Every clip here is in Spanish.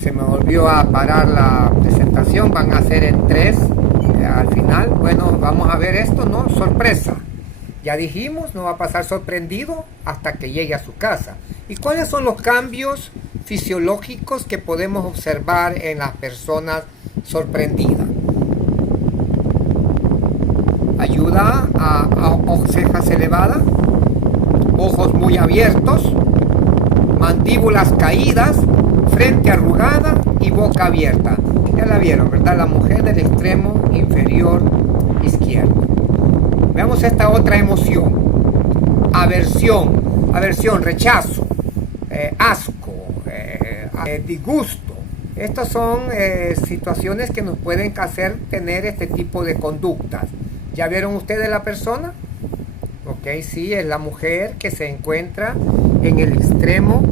Se me volvió a parar la presentación, van a ser en 3 al final. Bueno, vamos a ver esto, ¿no? Sorpresa. Ya dijimos, no va a pasar sorprendido hasta que llegue a su casa. ¿Y cuáles son los cambios fisiológicos que podemos observar en las personas sorprendidas? Ayuda a cejas elevadas, ojos muy abiertos, mandíbulas caídas, frente arrugada y boca abierta. Ya la vieron, ¿verdad? La mujer del extremo inferior izquierdo. Veamos esta otra emoción. Aversión, rechazo, asco, disgusto. Estas son situaciones que nos pueden hacer tener este tipo de conductas. ¿Ya vieron ustedes la persona? Ok, sí, es la mujer que se encuentra en el extremo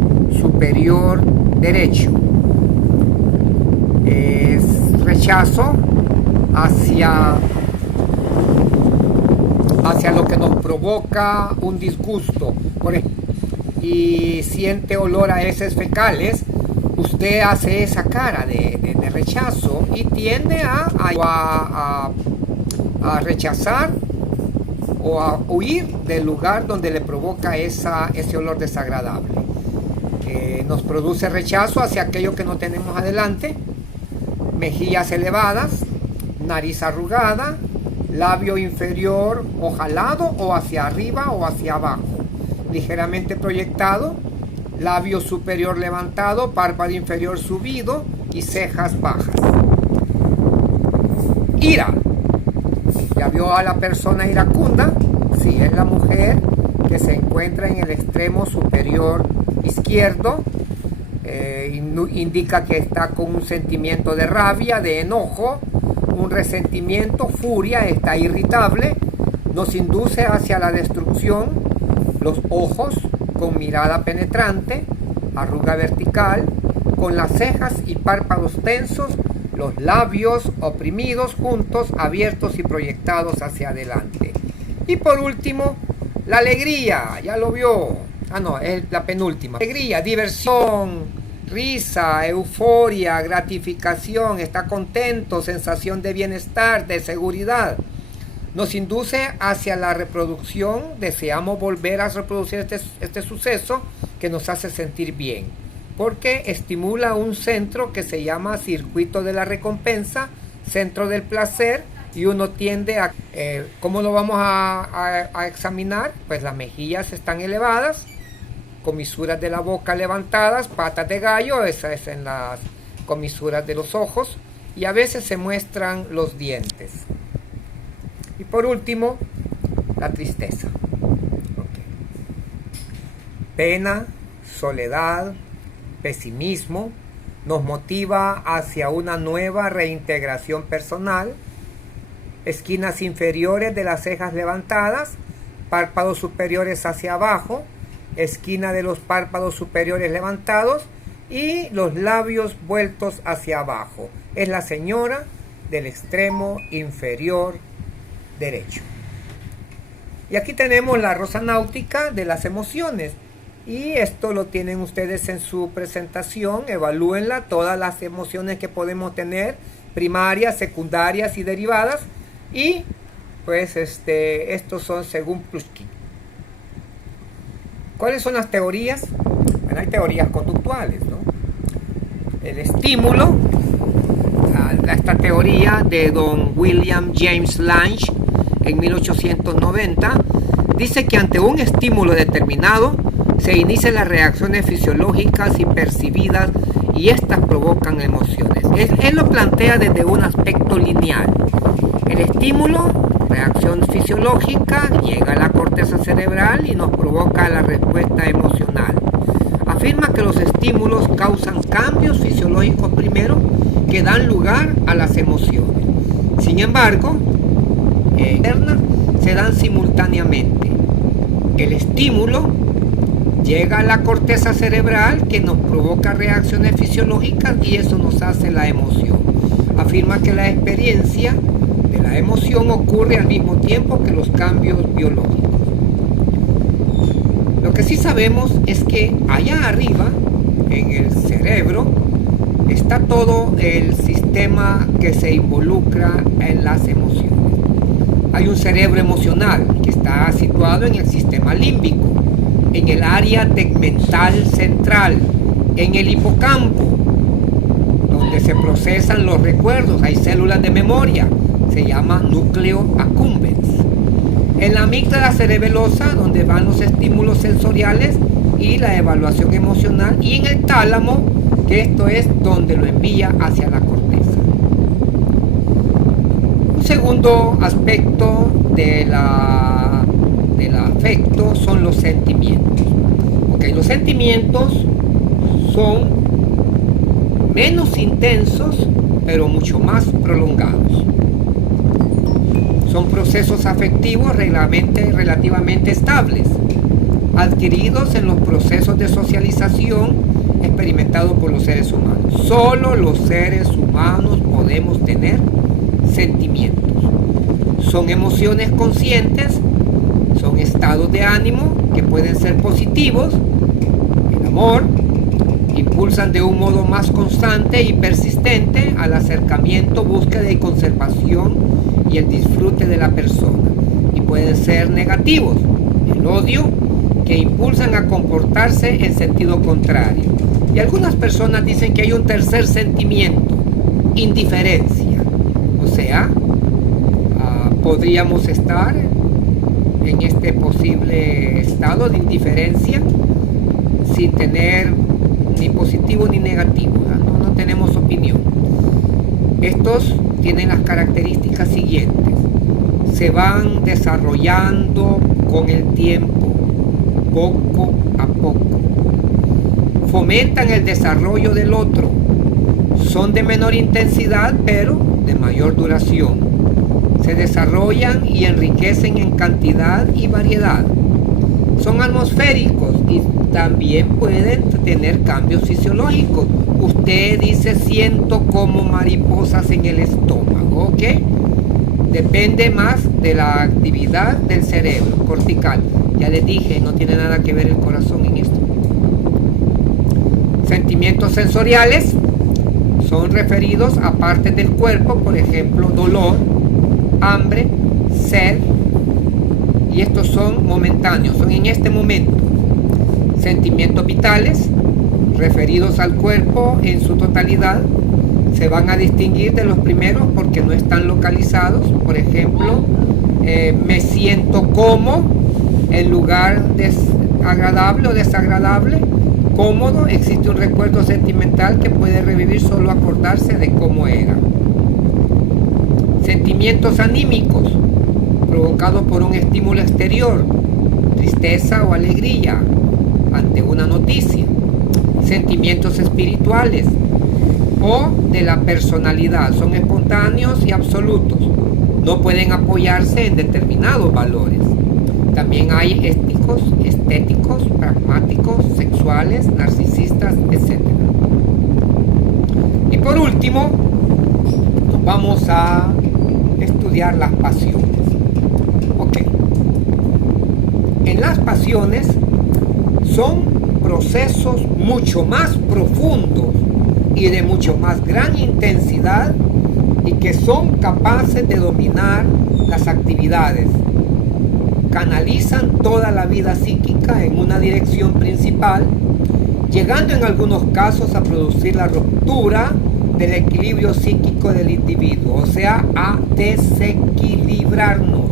superior derecho. Es rechazo hacia lo que nos provoca un disgusto. Por ejemplo, y siente olor a heces fecales, usted hace esa cara de rechazo y tiende a rechazar o a huir del lugar donde le provoca ese olor desagradable. Nos produce rechazo hacia aquello que no tenemos adelante, mejillas elevadas, nariz arrugada, labio inferior ojalado o hacia arriba o hacia abajo, ligeramente proyectado, labio superior levantado, párpado inferior subido y cejas bajas. Ira. ¿Ya vio a la persona iracunda? Sí, es la mujer que se encuentra en el extremo superior izquierdo. Indica que está con un sentimiento de rabia, de enojo, un resentimiento, furia, está irritable, nos induce hacia la destrucción, los ojos con mirada penetrante, arruga vertical, con las cejas y párpados tensos, los labios oprimidos, juntos, abiertos y proyectados hacia adelante. Y por último, la alegría, ya lo vio. No, es la penúltima. Alegría, diversión, risa, euforia, gratificación, está contento, sensación de bienestar, de seguridad. Nos induce hacia la reproducción, deseamos volver a reproducir este suceso que nos hace sentir bien, porque estimula un centro que se llama circuito de la recompensa, centro del placer, y uno tiende a... ¿Cómo lo vamos a examinar? Pues las mejillas están elevadas, comisuras de la boca levantadas, patas de gallo, esa es en las comisuras de los ojos, y a veces se muestran los dientes. Y por último, la tristeza. Okay. Pena, soledad, pesimismo, nos motiva hacia una nueva reintegración personal, esquinas inferiores de las cejas levantadas, párpados superiores hacia abajo, esquina de los párpados superiores levantados y los labios vueltos hacia abajo. Es la señora del extremo inferior derecho. Y aquí tenemos la rosa náutica de las emociones. Y esto lo tienen ustedes en su presentación. Evalúenla, todas las emociones que podemos tener, primarias, secundarias y derivadas. Y pues estos son según Plutchkin. ¿Cuáles son las teorías? Bueno, hay teorías conductuales, ¿no? El estímulo, esta teoría de don William James Lange en 1890, dice que ante un estímulo determinado se inician las reacciones fisiológicas y percibidas y estas provocan emociones. Él lo plantea desde un aspecto lineal. El estímulo, reacción fisiológica, llega a la corteza cerebral y nos provoca la respuesta emocional. Afirma que los estímulos causan cambios fisiológicos primero que dan lugar a las emociones. Sin embargo, se dan simultáneamente. El estímulo llega a la corteza cerebral que nos provoca reacciones fisiológicas y eso nos hace la emoción. Afirma que la experiencia de la emoción ocurre al mismo tiempo que los cambios biológicos. Lo que sí sabemos es que allá arriba en el cerebro está todo el sistema que se involucra en las emociones. Hay un cerebro emocional que está situado en el sistema límbico, en el área tegmental central, en el hipocampo, donde se procesan los recuerdos. Hay células de memoria, se llama núcleo accumbens. En la amígdala cerebelosa, donde van los estímulos sensoriales y la evaluación emocional, y en el tálamo, que esto es donde lo envía hacia la corteza. Un segundo aspecto del afecto son los sentimientos. Okay, los sentimientos son menos intensos, pero mucho más prolongados. Son procesos afectivos relativamente estables, adquiridos en los procesos de socialización experimentados por los seres humanos. Solo los seres humanos podemos tener sentimientos. Son emociones conscientes, son estados de ánimo que pueden ser positivos. El amor impulsan de un modo más constante y persistente al acercamiento, búsqueda y conservación y el disfrute de la persona. Y pueden ser negativos. El odio, que impulsan a comportarse en sentido contrario. Y algunas personas dicen que hay un tercer sentimiento, indiferencia. O sea, podríamos estar en este posible estado de indiferencia sin tener ni positivo ni negativo, no tenemos opinión. Estos tienen las características siguientes: se van desarrollando con el tiempo, poco a poco, fomentan el desarrollo del otro, son de menor intensidad pero de mayor duración, se desarrollan y enriquecen en cantidad y variedad, son atmosféricos y también pueden tener cambios fisiológicos. Usted dice: siento como mariposas en el estómago, ¿ok? Depende más de la actividad del cerebro cortical. Ya les dije, no tiene nada que ver el corazón en esto. Sentimientos sensoriales son referidos a partes del cuerpo, por ejemplo, dolor, hambre, sed, y estos son momentáneos, son en este momento. Sentimientos vitales, referidos al cuerpo en su totalidad, se van a distinguir de los primeros porque no están localizados. Por ejemplo, me siento como, en lugar de agradable o desagradable. Cómodo, existe un recuerdo sentimental que puede revivir solo acordarse de cómo era. Sentimientos anímicos, provocados por un estímulo exterior, tristeza o alegría ante una noticia. Sentimientos espirituales o de la personalidad, son espontáneos y absolutos, no pueden apoyarse en determinados valores. También hay estéticos, pragmáticos, sexuales, narcisistas, etc. Y por último, nos vamos a estudiar las pasiones. Ok. En las pasiones son procesos mucho más profundos y de mucho más gran intensidad y que son capaces de dominar las actividades. Canalizan toda la vida psíquica en una dirección principal, llegando en algunos casos a producir la ruptura del equilibrio psíquico del individuo, o sea, a desequilibrarnos.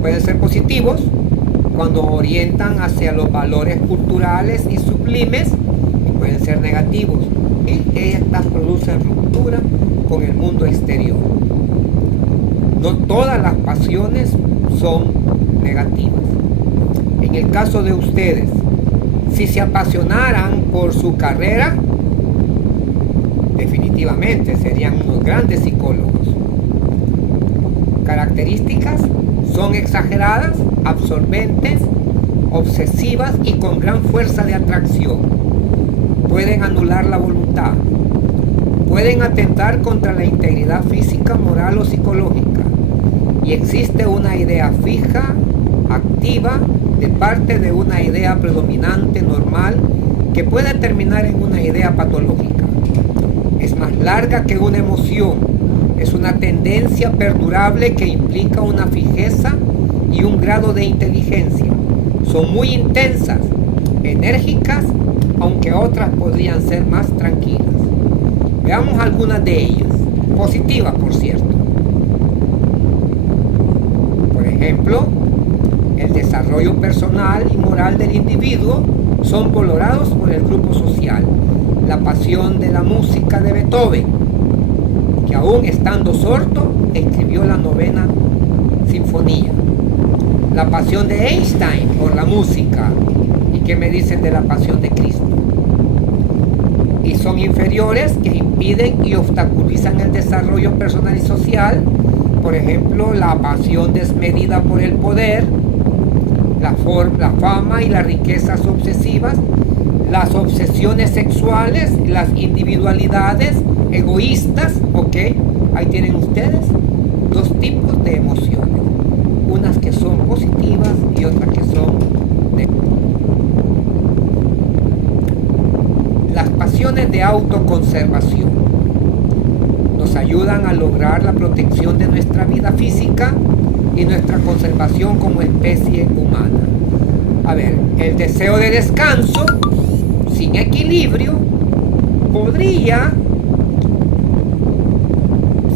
Pueden ser positivos cuando orientan hacia los valores culturales y sublimes, y pueden ser negativos, y estas producen ruptura con el mundo exterior. No todas las pasiones son negativas. En el caso de ustedes, si se apasionaran por su carrera, definitivamente serían unos grandes psicólogos. Características: son exageradas, absorbentes, obsesivas y con gran fuerza de atracción. Pueden anular la voluntad. Pueden atentar contra la integridad física, moral o psicológica. Y existe una idea fija, activa, de parte de una idea predominante, normal, que puede terminar en una idea patológica. Es más larga que una emoción. Es una tendencia perdurable que implica una fijeza y un grado de inteligencia. Son muy intensas, enérgicas, aunque otras podrían ser más tranquilas. Veamos algunas de ellas, positivas por cierto. Por ejemplo, el desarrollo personal y moral del individuo son valorados por el grupo social. La pasión de la música de Beethoven, que aún estando sordo, escribió la 9ª sinfonía. La pasión de Einstein por la música. ¿Y qué me dicen de la pasión de Cristo? Y son inferiores que impiden y obstaculizan el desarrollo personal y social. Por ejemplo, la pasión desmedida por el poder, la fama y las riquezas obsesivas, las obsesiones sexuales, las individualidades egoístas, ¿ok? Ahí tienen ustedes dos tipos de emociones, unas que son positivas y otras que son negativas. Las pasiones de autoconservación nos ayudan a lograr la protección de nuestra vida física y nuestra conservación como especie humana. A ver, el deseo de descanso sin equilibrio podría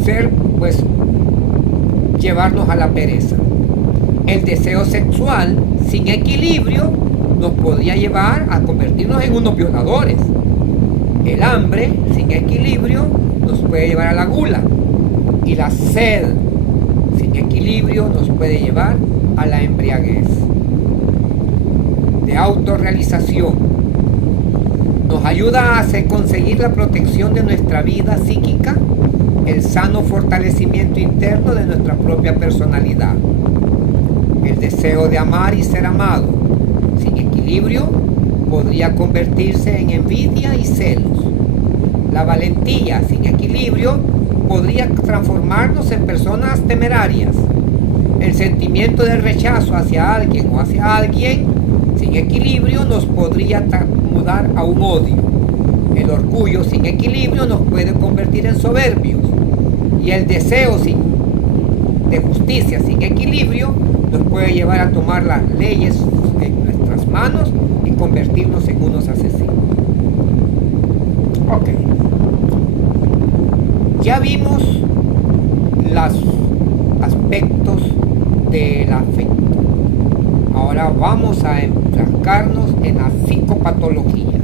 ser, pues, llevarnos a la pereza. El deseo sexual sin equilibrio nos podría llevar a convertirnos en unos violadores. El hambre sin equilibrio nos puede llevar a la gula. Y la sed sin equilibrio nos puede llevar a la embriaguez. De autorrealización. Nos ayuda a conseguir la protección de nuestra vida psíquica, el sano fortalecimiento interno de nuestra propia personalidad. El deseo de amar y ser amado, sin equilibrio, podría convertirse en envidia y celos. La valentía sin equilibrio podría transformarnos en personas temerarias. El sentimiento de rechazo hacia alguien o hacia alguien sin equilibrio nos podría mudar a un odio. El orgullo sin equilibrio nos puede convertir en soberbios. Y el deseo de justicia sin equilibrio nos puede llevar a tomar las leyes en nuestras manos y convertirnos en unos asesinos. Ok. Ya vimos los aspectos del afecto. Ahora vamos a enfrascarnos en la psicopatología.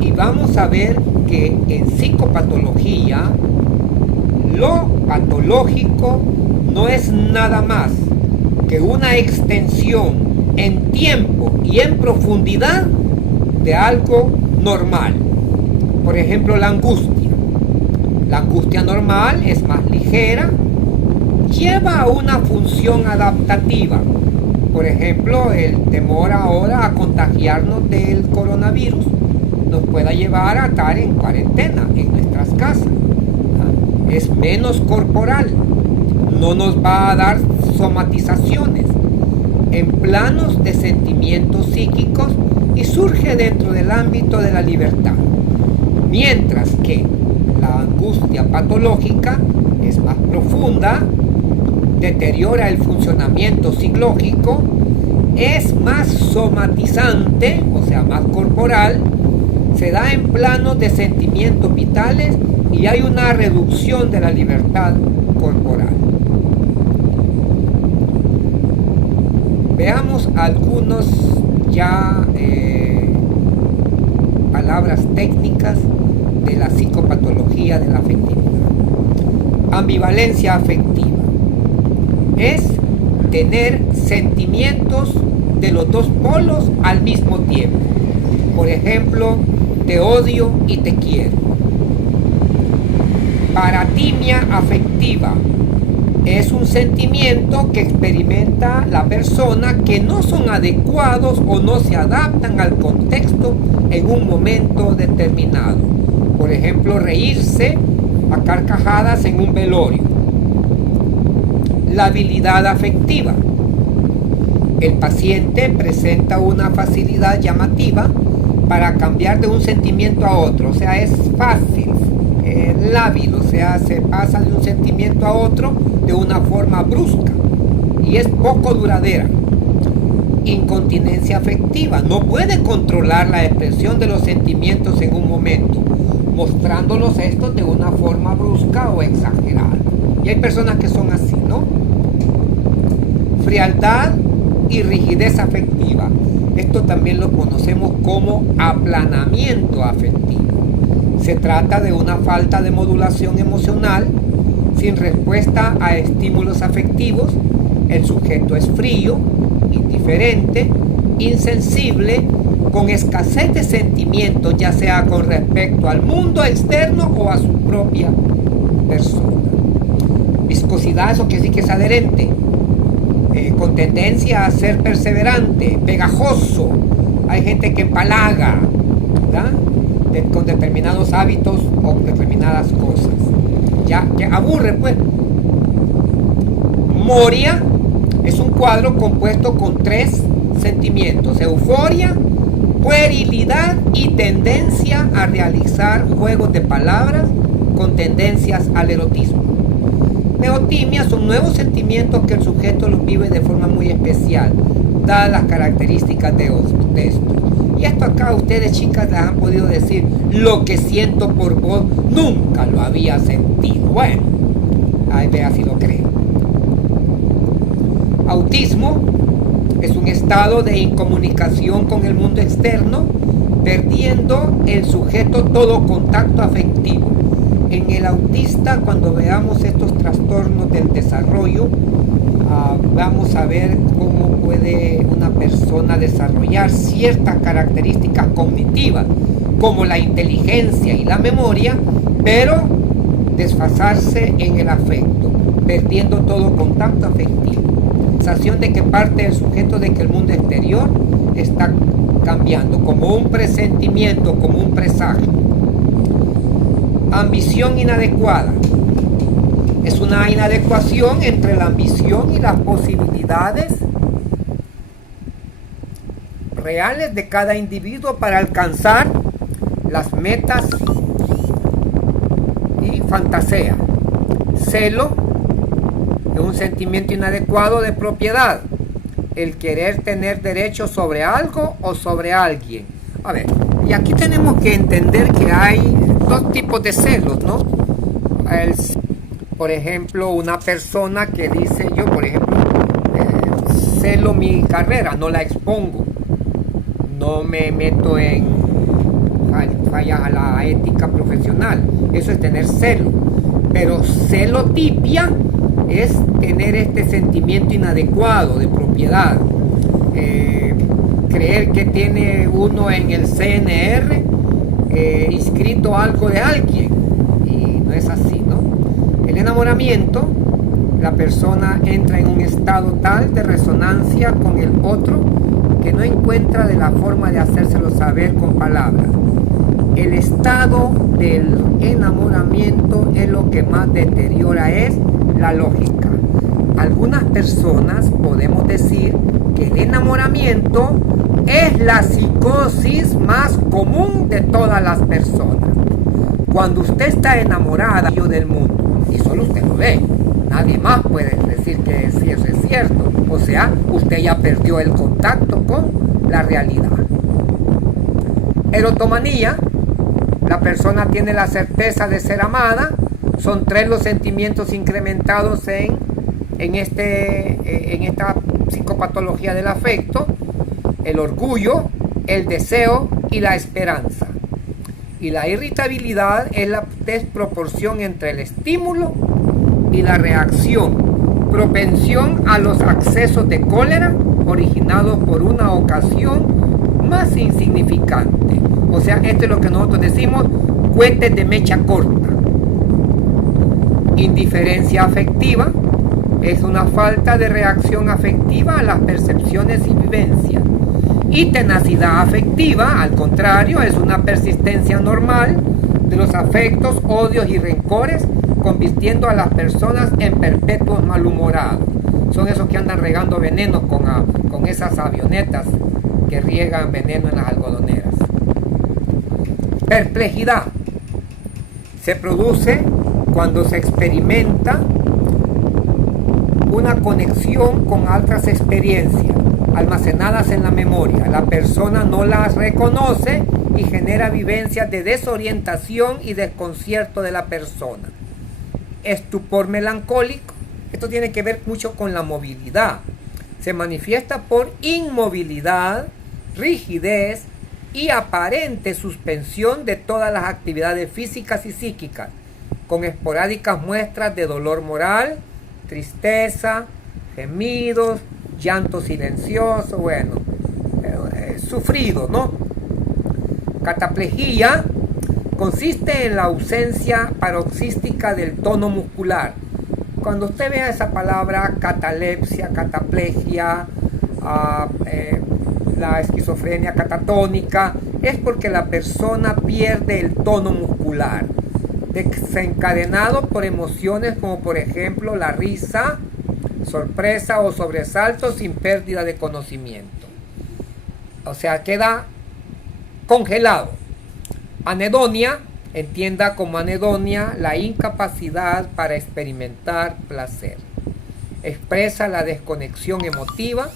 Y vamos a ver que en psicopatología lo patológico no es nada más que una extensión en tiempo y en profundidad de algo normal. Por ejemplo, la angustia. La angustia normal es más ligera, lleva a una función adaptativa. Por ejemplo, el temor ahora a contagiarnos del coronavirus nos pueda llevar a estar en cuarentena en nuestras casas. Es menos corporal, no nos va a dar somatizaciones en planos de sentimientos psíquicos y surge dentro del ámbito de la libertad. Mientras que la angustia patológica es más profunda, deteriora el funcionamiento psicológico, es más somatizante, o sea, más corporal, se da en planos de sentimientos vitales y hay una reducción de la libertad corporal. Veamos algunos ya palabras técnicas de la psicopatología de la afectividad. Ambivalencia afectiva es tener sentimientos de los dos polos al mismo tiempo. Por ejemplo, te odio y te quiero. Paratimia afectiva es un sentimiento que experimenta la persona que no son adecuados o no se adaptan al contexto en un momento determinado. Por ejemplo, reírse a carcajadas en un velorio. La habilidad afectiva El paciente presenta una facilidad llamativa para cambiar de un sentimiento a otro, o sea, es fácil, lábil, o sea, se pasa de un sentimiento a otro de una forma brusca y es poco duradera. Incontinencia afectiva, no puede controlar la expresión de los sentimientos en un momento, mostrándolos estos de una forma brusca o exagerada. Y hay personas que son así, ¿no? Frialdad y rigidez afectiva. Esto también lo conocemos como aplanamiento afectivo. Se trata de una falta de modulación emocional, sin respuesta a estímulos afectivos. El sujeto es frío, indiferente, insensible, con escasez de sentimientos, ya sea con respecto al mundo externo o a su propia persona. Viscosidad, eso quiere decir que es adherente, con tendencia a ser perseverante, pegajoso. Hay gente que empalaga, ¿verdad? Con determinados hábitos o determinadas cosas. Ya aburre, pues. Moria es un cuadro compuesto con 3 sentimientos: euforia, puerilidad y tendencia a realizar juegos de palabras con tendencias al erotismo. Neotimia son nuevos sentimientos que el sujeto los vive de forma muy especial, dadas las características de esto. Y esto acá ustedes, chicas, les han podido decir: lo que siento por vos nunca lo había sentido. Bueno, ahí vea si lo creen. Autismo es un estado de incomunicación con el mundo externo, perdiendo el sujeto todo contacto afectivo. En el autista, cuando veamos estos trastornos del desarrollo, vamos a ver cómo puede una persona desarrollar ciertas características cognitivas, como la inteligencia y la memoria, pero desfasarse en el afecto, perdiendo todo contacto afectivo. Sensación de que parte del sujeto de que el mundo exterior está cambiando, como un presentimiento, como un presagio. Ambición inadecuada. Es una inadecuación entre la ambición y las posibilidades reales de cada individuo para alcanzar las metas y fantasea. Celo es un sentimiento inadecuado de propiedad, el querer tener derecho sobre algo o sobre alguien. A ver, y aquí tenemos que entender que hay 2 tipos de celos, ¿no? Por ejemplo, una persona que dice: yo, por ejemplo, celo mi carrera, no la expongo, no me meto en fallas a la ética profesional. Eso es tener celo. Pero celotipia es tener este sentimiento inadecuado de propiedad, creer que tiene uno en el CNR inscrito algo de alguien, y no es así, ¿no? El enamoramiento, la persona entra en un estado tal de resonancia con el otro que no encuentra de la forma de hacérselo saber con palabras. El estado del enamoramiento es lo que más deteriora es la lógica. Algunas personas podemos decir que el enamoramiento es la psicosis más común de todas las personas. Cuando usted está enamorada del mundo, y solo usted lo ve, nadie más puede decir que sí, eso es cierto. O sea, usted ya perdió el contacto con la realidad. Erotomanía, la persona tiene la certeza de ser amada. Son 3 los sentimientos incrementados en esta psicopatología del afecto: el orgullo, el deseo y la esperanza. Y la irritabilidad es la desproporción entre el estímulo y la reacción, propensión a los accesos de cólera originados por una ocasión más insignificante. O sea, esto es lo que nosotros decimos cohetes de mecha corta. Indiferencia afectiva es una falta de reacción afectiva a las percepciones y vivencias. Y tenacidad afectiva, al contrario, es una persistencia normal de los afectos, odios y rencores, convirtiendo a las personas en perpetuos malhumorados. son esos que andan regando veneno con esas avionetas que riegan veneno en las algodoneras. Perplejidad se produce cuando se experimenta una conexión con otras experiencias almacenadas en la memoria. La persona no las reconoce y genera vivencias de desorientación y desconcierto de la persona. Estupor melancólico, esto tiene que ver mucho con la movilidad. Se manifiesta por inmovilidad, rigidez y aparente suspensión de todas las actividades físicas y psíquicas, con esporádicas muestras de dolor moral, tristeza, gemidos, llanto silencioso, sufrido, ¿no? Cataplejía consiste en la ausencia paroxística del tono muscular. Cuando usted vea esa palabra catalepsia, cataplegia, la esquizofrenia catatónica, es porque la persona pierde el tono muscular, desencadenado por emociones como por ejemplo la risa, sorpresa o sobresalto sin pérdida de conocimiento. O sea, queda congelado. Anedonia, entienda como anedonia la incapacidad para experimentar placer. Expresa la desconexión emotiva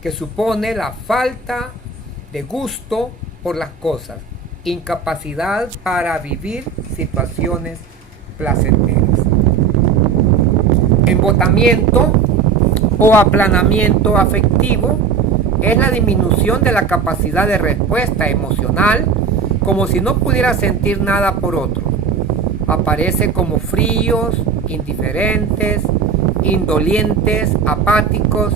que supone la falta de gusto por las cosas, incapacidad para vivir situaciones placenteras. Embotamiento o aplanamiento afectivo es la disminución de la capacidad de respuesta emocional, como si no pudiera sentir nada por otro. Aparece como fríos, indiferentes, indolentes, apáticos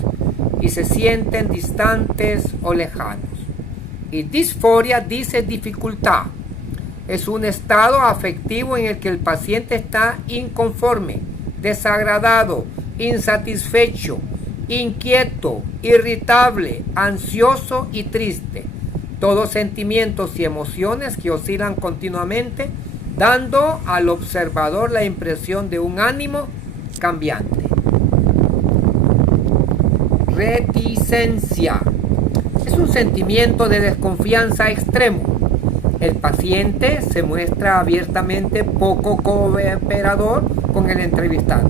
y se sienten distantes o lejanos. Y disforia dice dificultad. Es un estado afectivo en el que el paciente está inconforme, desagradado, insatisfecho, inquieto, irritable, ansioso y triste. Todos sentimientos y emociones que oscilan continuamente, dando al observador la impresión de un ánimo cambiante. Reticencia. Es un sentimiento de desconfianza extremo. El paciente se muestra abiertamente poco cooperador con el entrevistado.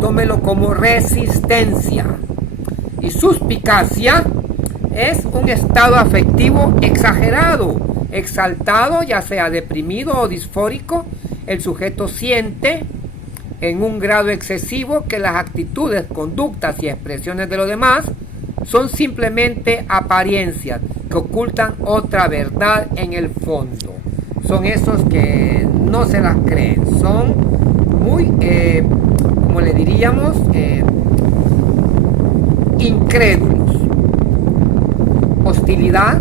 Tómelo como resistencia. Y suspicacia es un estado afectivo exagerado, exaltado, ya sea deprimido o disfórico. El sujeto siente en un grado excesivo que las actitudes, conductas y expresiones de los demás son simplemente apariencias que ocultan otra verdad en el fondo. Son esos que no se las creen, son muy, como le diríamos, incrédulos. Hostilidad.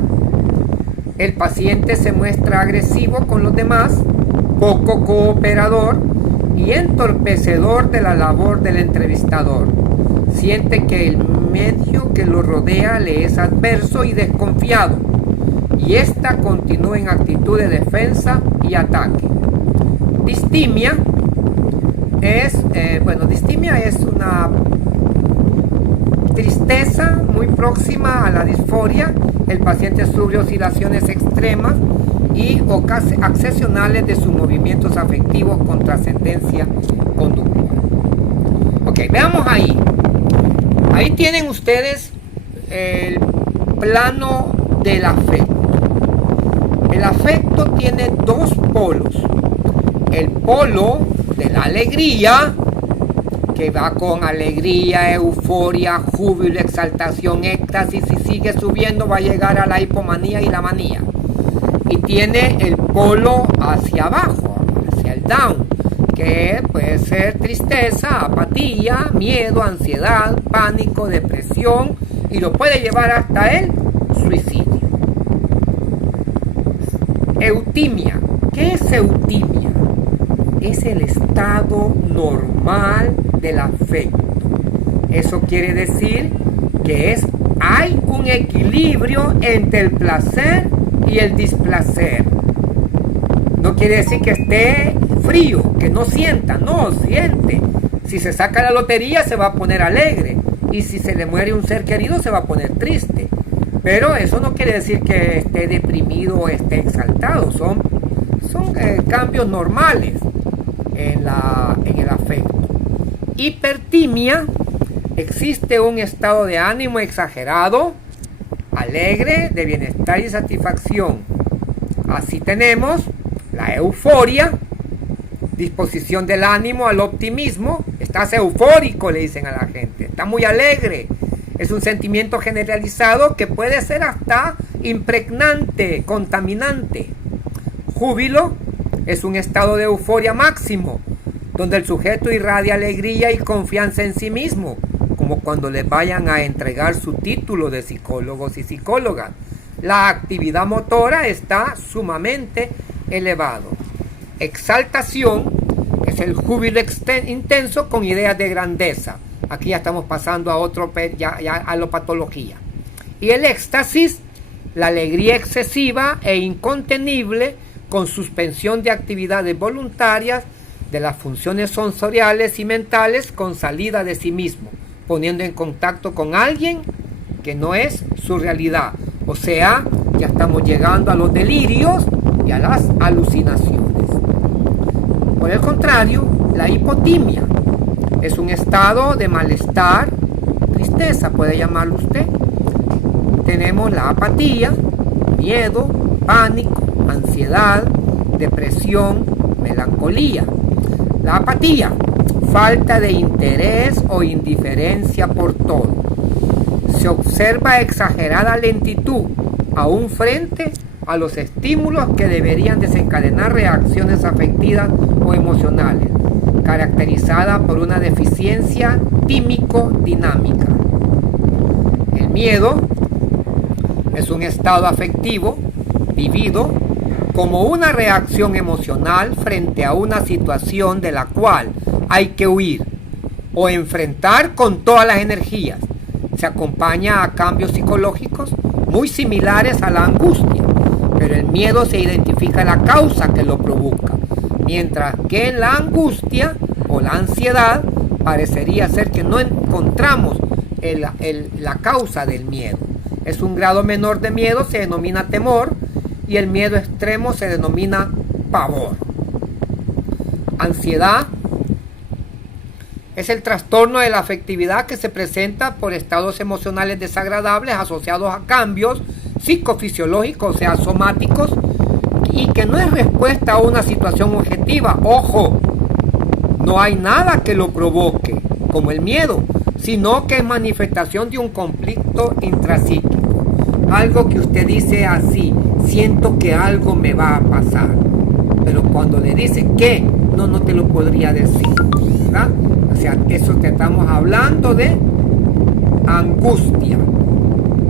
El paciente se muestra agresivo con los demás, poco cooperador y entorpecedor de la labor del entrevistador. Siente que el medio que lo rodea le es adverso y desconfiado, y ésta continúa en actitud de defensa y ataque. Distimia es, distimia es una tristeza muy próxima a la disforia. El paciente sufre oscilaciones extremas y accesionales de sus movimientos afectivos con trascendencia conductual. Ok, veamos ahí. Ahí tienen ustedes el plano del afecto. El afecto tiene dos polos. El polo de la alegría, que va con alegría, euforia, júbilo, exaltación, éxtasis, y sigue subiendo, va a llegar a la hipomanía y la manía. Y tiene el polo hacia abajo, hacia el down, que puede ser tristeza, apatía, miedo, ansiedad, pánico, depresión, y lo puede llevar hasta el suicidio. Eutimia. ¿Qué es eutimia? Es el estado normal del afecto. Eso quiere decir que hay un equilibrio entre el placer y el displacer. No quiere decir que esté frío, que no sienta, no siente. Si se saca la lotería se va a poner alegre. y si se le muere un ser querido se va a poner triste. Pero eso no quiere decir que esté deprimido o esté exaltado. Son cambios normales en el afecto. Hipertimia: existe un estado de ánimo exagerado, alegre, de bienestar y satisfacción. Así tenemos la euforia, disposición del ánimo al optimismo. Estás eufórico, le dicen a la gente, está muy alegre. Es un sentimiento generalizado que puede ser hasta impregnante, contaminante. Júbilo es un estado de euforia máximo, donde el sujeto irradia alegría y confianza en sí mismo, como cuando les vayan a entregar su título de psicólogos y psicólogas. La actividad motora está sumamente elevado. Exaltación es el júbilo intenso con ideas de grandeza. Aquí ya estamos pasando a otro, ya a la patología. Y el éxtasis, la alegría excesiva e incontenible con suspensión de actividades voluntarias de las funciones sensoriales y mentales con salida de sí mismo, poniendo en contacto con alguien que no es su realidad. O sea, ya estamos llegando a los delirios y a las alucinaciones. Por el contrario, la hipotimia es un estado de malestar, tristeza, puede llamarlo usted. Tenemos la apatía, miedo, pánico, ansiedad, depresión, melancolía. La apatía, falta de interés o indiferencia por todo. Se observa exagerada lentitud, aún frente a los estímulos que deberían desencadenar reacciones afectivas o emocionales, caracterizada por una deficiencia tímico-dinámica. El miedo es un estado afectivo vivido como una reacción emocional frente a una situación de la cual hay que huir o enfrentar con todas las energías. Se acompaña a cambios psicológicos muy similares a la angustia, pero el miedo se identifica la causa que lo provoca, mientras que en la angustia o la ansiedad parecería ser que no encontramos la causa del miedo. Es un grado menor de miedo, se denomina temor, y el miedo extremo se denomina pavor. Ansiedad es el trastorno de la afectividad que se presenta por estados emocionales desagradables asociados a cambios psicofisiológicos, o sea, somáticos, y que no es respuesta a una situación objetiva. Ojo, no hay nada que lo provoque, como el miedo, sino que es manifestación de un conflicto intrapsíquico. Algo que usted dice así: siento que algo me va a pasar. Pero cuando le dice ¿qué? No te lo podría decir, ¿verdad? O sea, eso te estamos hablando de angustia.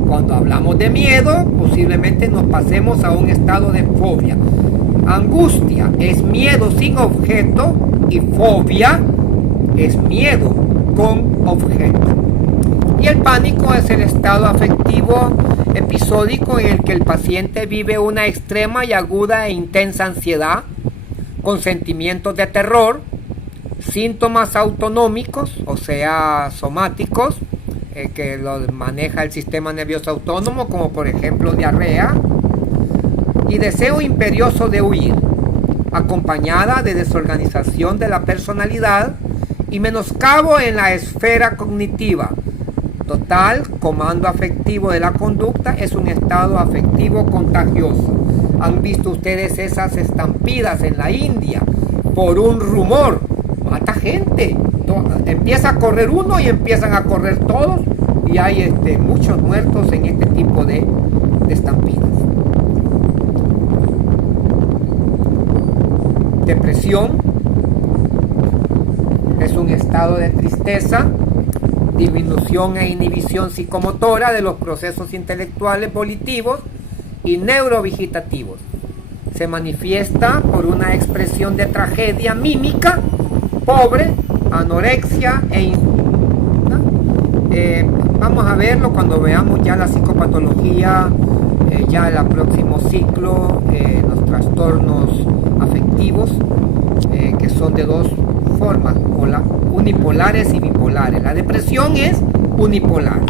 Cuando hablamos de miedo, posiblemente nos pasemos a un estado de fobia. Angustia es miedo sin objeto y fobia es miedo con objeto. Y el pánico es el estado afectivo episódico en el que el paciente vive una extrema y aguda e intensa ansiedad con sentimientos de terror, síntomas autonómicos, o sea, somáticos, que los maneja el sistema nervioso autónomo, como por ejemplo diarrea, y deseo imperioso de huir, acompañada de desorganización de la personalidad y menoscabo en la esfera cognitiva. Total comando afectivo de la conducta es un estado afectivo contagioso. ¿Han visto ustedes esas estampidas en la India? Por un rumor, mata gente. Empieza a correr uno y empiezan a correr todos, y hay muchos muertos en este tipo de estampidas. Depresión es un estado de tristeza, disminución e inhibición psicomotora de los procesos intelectuales, volitivos y neurovegetativos. Se manifiesta por una expresión de tragedia mímica, pobre, anorexia vamos a verlo cuando veamos ya la psicopatología, ya el próximo ciclo, los trastornos afectivos, que son de dos formas, unipolares y bipolares. La depresión es unipolar.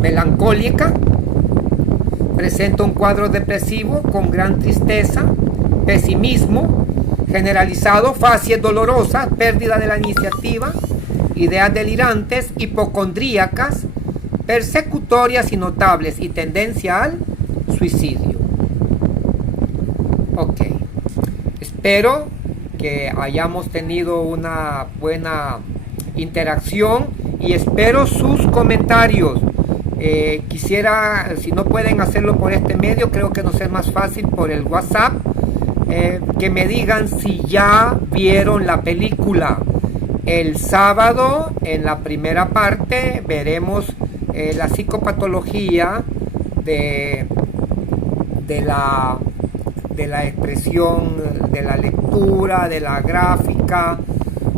Melancólica, presenta un cuadro depresivo con gran tristeza, pesimismo generalizado, facies dolorosas, pérdida de la iniciativa, ideas delirantes, hipocondríacas, persecutorias y notables y tendencia al suicidio. Ok, espero que hayamos tenido una buena interacción y espero sus comentarios. Quisiera, si no pueden hacerlo por este medio, creo que nos es más fácil por el WhatsApp, que me digan si ya vieron la película. El sábado, en la primera parte, veremos la psicopatología de la expresión, de la lectura, de la gráfica,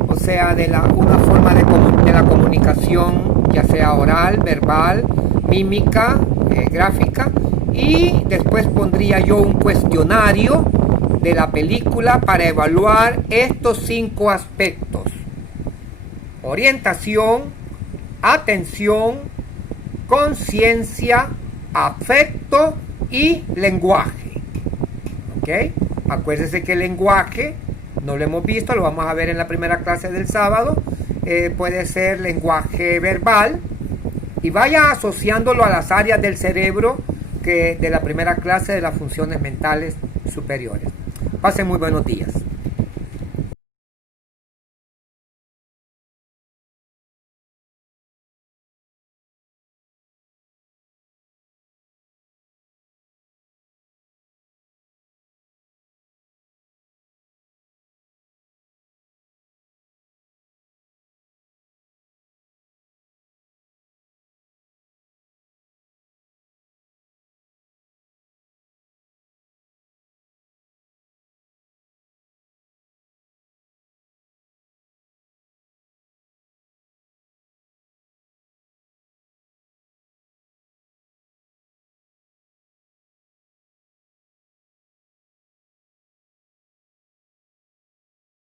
o sea, una forma de la comunicación, ya sea oral, verbal, mímica, gráfica, y después pondría yo un cuestionario de la película para evaluar estos 5 aspectos: orientación, atención, conciencia, afecto y lenguaje. ¿Ok? Acuérdense que el lenguaje no lo hemos visto, lo vamos a ver en la primera clase del sábado. Puede ser lenguaje verbal, y vaya asociándolo a las áreas del cerebro de la primera clase de las funciones mentales superiores. Pasen muy buenos días.